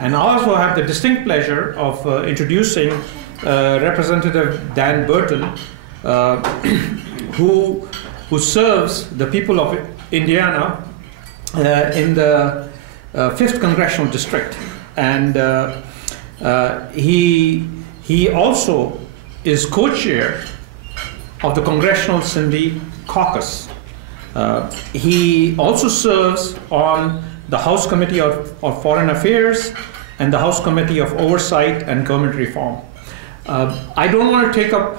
And I also have the distinct pleasure of introducing Representative Dan Burton, who serves the people of Indiana in the 5th Congressional District. And he also is co-chair of the Congressional Sindhi Caucus. He also serves on the House Committee of Foreign Affairs and the House Committee of Oversight and Government Reform. I don't want to take up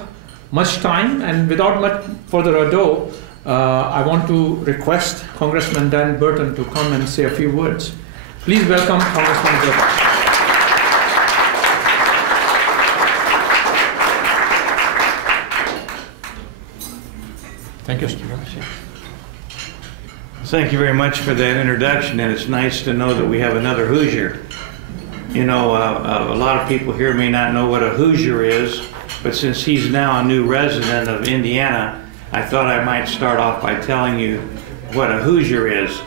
much time, and without much further ado, I want to request Congressman Dan Burton to come and say a few words. Please welcome Congressman Burton. Thank you, Mr. Chairman. Thank you very much for that introduction, and it's nice to know that we have another Hoosier. You know, a lot of people here may not know what a Hoosier is, but since he's now a new resident of Indiana, I thought I might start off by telling you what a Hoosier is.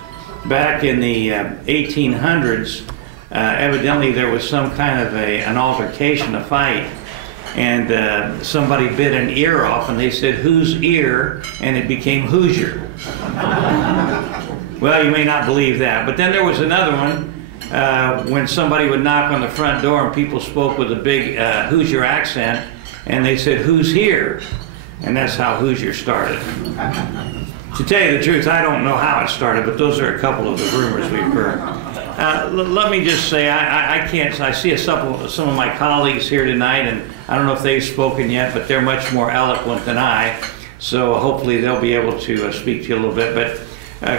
Back in the 1800s, evidently there was some kind of an altercation, a fight, and somebody bit an ear off, and they said, "Whose ear?" and it became Hoosier. Well, you may not believe that, but then there was another one when somebody would knock on the front door and people spoke with a big Hoosier accent, and they said, "Who's here?" and that's how Hoosier started. To tell you the truth, I don't know how it started, but those are a couple of the rumors we've heard. Let me just say, I see some of my colleagues here tonight, and I don't know if they've spoken yet, but they're much more eloquent than I, so hopefully they'll be able to speak to you a little bit. But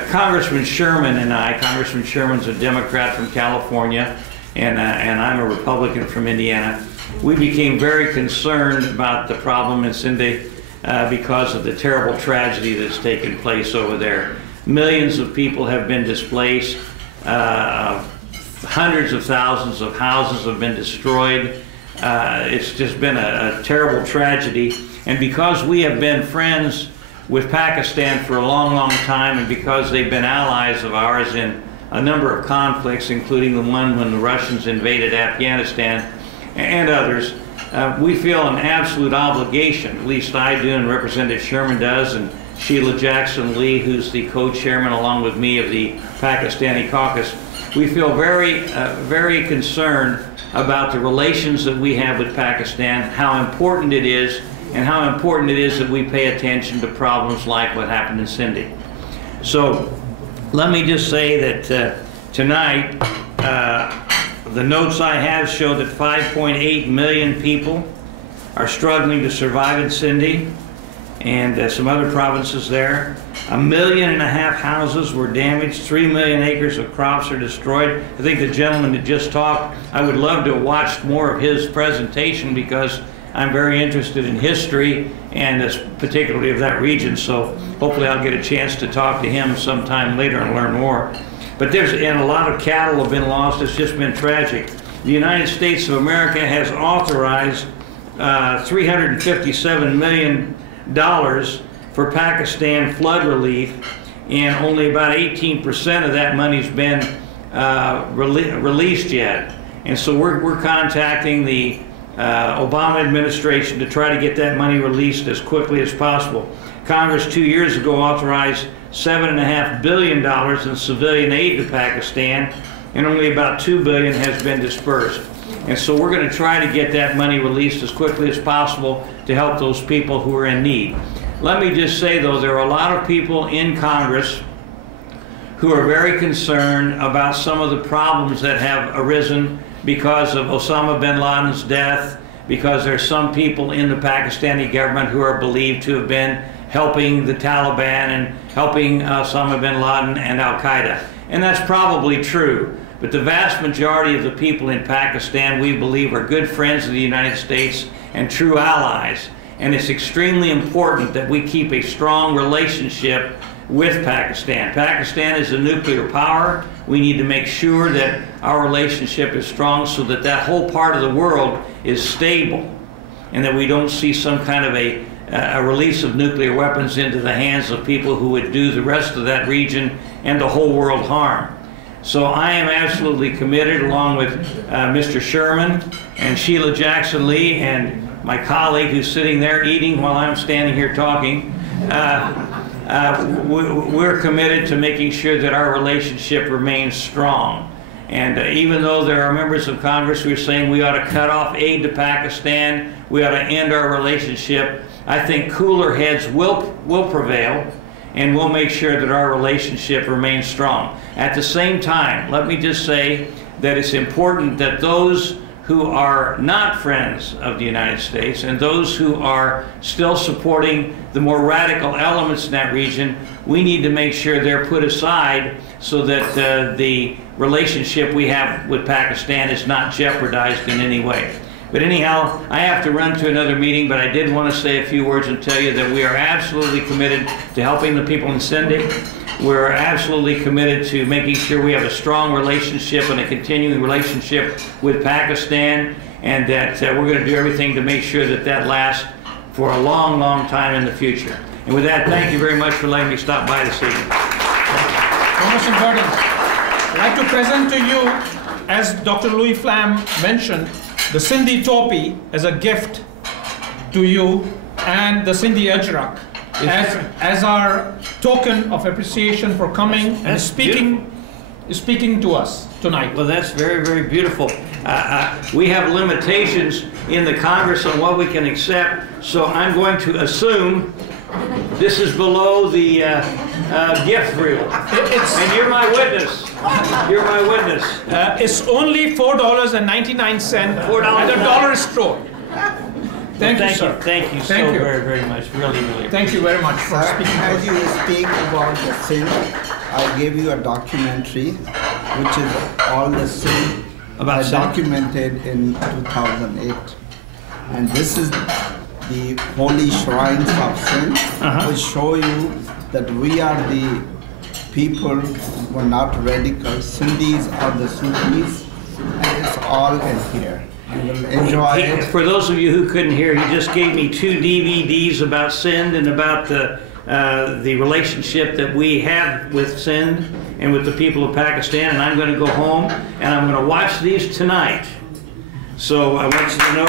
Congressman Sherman and I, Congressman Sherman's a Democrat from California, and I'm a Republican from Indiana. We became very concerned about the problem in Sindhi because of the terrible tragedy that's taken place over there. Millions of people have been displaced. Hundreds of thousands of houses have been destroyed. It's just been a terrible tragedy. And because we have been friends with Pakistan for a long, long time, and because they've been allies of ours in a number of conflicts, including the one when the Russians invaded Afghanistan and others, we feel an absolute obligation, at least I do and Representative Sherman does, and Sheila Jackson Lee, who's the co-chairman along with me of the Pakistani caucus. We feel very concerned about the relations that we have with Pakistan, how important it is, and how important it is that we pay attention to problems like what happened in Sindhi. So let me just say that tonight, the notes I have show that 5.8 million people are struggling to survive in Sindhi and some other provinces there. 1.5 million houses were damaged, 3 million acres of crops are destroyed. I think the gentleman that just talked, I would love to have watched more of his presentation because I'm very interested in history and particularly of that region, so hopefully I'll get a chance to talk to him sometime later and learn more. But and a lot of cattle have been lost. It's just been tragic. The United States of America has authorized $357 million for Pakistan flood relief, and only about 18% of that money's been released yet. And so we're contacting the Obama administration to try to get that money released as quickly as possible. Congress 2 years ago authorized $7.5 billion in civilian aid to Pakistan, and only about $2 billion has been dispersed. And so we're going to try to get that money released as quickly as possible to help those people who are in need. Let me just say, though, there are a lot of people in Congress who are very concerned about some of the problems that have arisen because of Osama bin Laden's death, because there's some people in the Pakistani government who are believed to have been helping the Taliban and helping Osama bin Laden and Al-Qaeda. And that's probably true. But the vast majority of the people in Pakistan, we believe, are good friends of the United States and true allies. And it's extremely important that we keep a strong relationship with Pakistan. Pakistan is a nuclear power. We need to make sure that our relationship is strong so that that whole part of the world is stable and that we don't see some kind of a release of nuclear weapons into the hands of people who would do the rest of that region and the whole world harm. So I am absolutely committed, along with Mr. Sherman and Sheila Jackson Lee and my colleague who's sitting there eating while I'm standing here talking. We're committed to making sure that our relationship remains strong. And even though there are members of Congress who are saying we ought to cut off aid to Pakistan, we ought to end our relationship, I think cooler heads will prevail, and we'll make sure that our relationship remains strong. At the same time, let me just say that it's important that those who are not friends of the United States and those who are still supporting the more radical elements in that region, we need to make sure they're put aside so that the relationship we have with Pakistan is not jeopardized in any way. But anyhow, I have to run to another meeting, but I did want to say a few words and tell you that we are absolutely committed to helping the people in Sindh. We're absolutely committed to making sure we have a strong relationship and a continuing relationship with Pakistan, and that we're going to do everything to make sure that that lasts for a long, long time in the future. And with that, thank you very much for letting me stop by this evening. Congressman Burton, I'd like to present to you, as Dr. Louis Flam mentioned, the Sindhi topi as a gift to you, and the Sindhi Ajrak as our token of appreciation for coming and speaking to us tonight. Well, that's very, very beautiful. We have limitations in the Congress on what we can accept, so I'm going to assume this is below the gift rule. And you're my witness. You're my witness. It's only $4.99 at a dollar store. Thank you, sir. Thank you so very, very much. Really, really. Thank you very much for speaking. As you speak about the sin, I gave you a documentary, which is all the sin documented in 2008. And this is the holy shrines of sin, which show you that we are the people who are not radical. Sindhis are the Sufis, and it's all in here. You will enjoy it. For those of you who couldn't hear, he just gave me 2 DVDs about Sindh and about the relationship that we have with Sindh and with the people of Pakistan. And I'm going to go home and I'm going to watch these tonight. So I want you to know.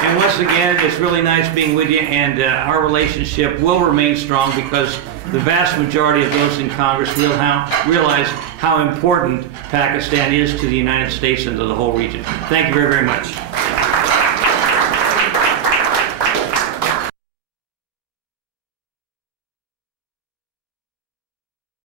And once again, it's really nice being with you, and our relationship will remain strong because the vast majority of those in Congress realize how important Pakistan is to the United States and to the whole region. Thank you very, very much.